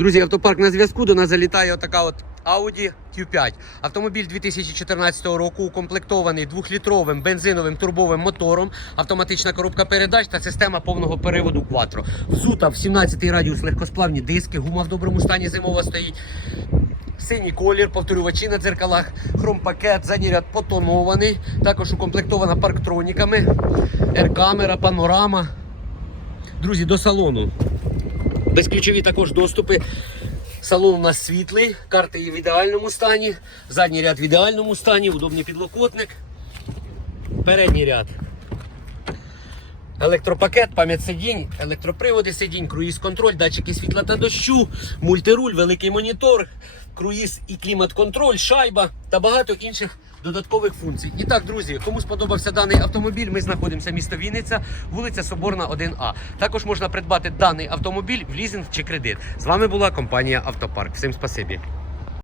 Друзі, автопарк на зв'язку. До нас залітає отака от Audi Q5. Автомобіль 2014 року укомплектований двохлітровим бензиновим турбовим мотором, автоматична коробка передач та система повного переводу Quattro. Взута в 17-й радіус легкосплавні диски, гума в доброму стані зимова стоїть. Синій колір, повторювачі на дзеркалах, хромпакет, задній ряд потонований. Також укомплектована парктроніками, R-камера, панорама. Друзі, до салону. Безключові також доступи. Салон у нас світлий, карти є в ідеальному стані, задній ряд в ідеальному стані, удобний підлокотник. Передній ряд. Електропакет, пам'ять сидінь, електроприводи сидінь, круїз-контроль, датчики світла та дощу, мультируль, великий монітор, круїз і клімат-контроль, шайба та багато інших додаткових функцій. І так, друзі, кому сподобався даний автомобіль, ми знаходимося місто Вінниця, вулиця Соборна, 1А. Також можна придбати даний автомобіль в лізинг чи кредит. З вами була компанія Автопарк. Всім спасибі.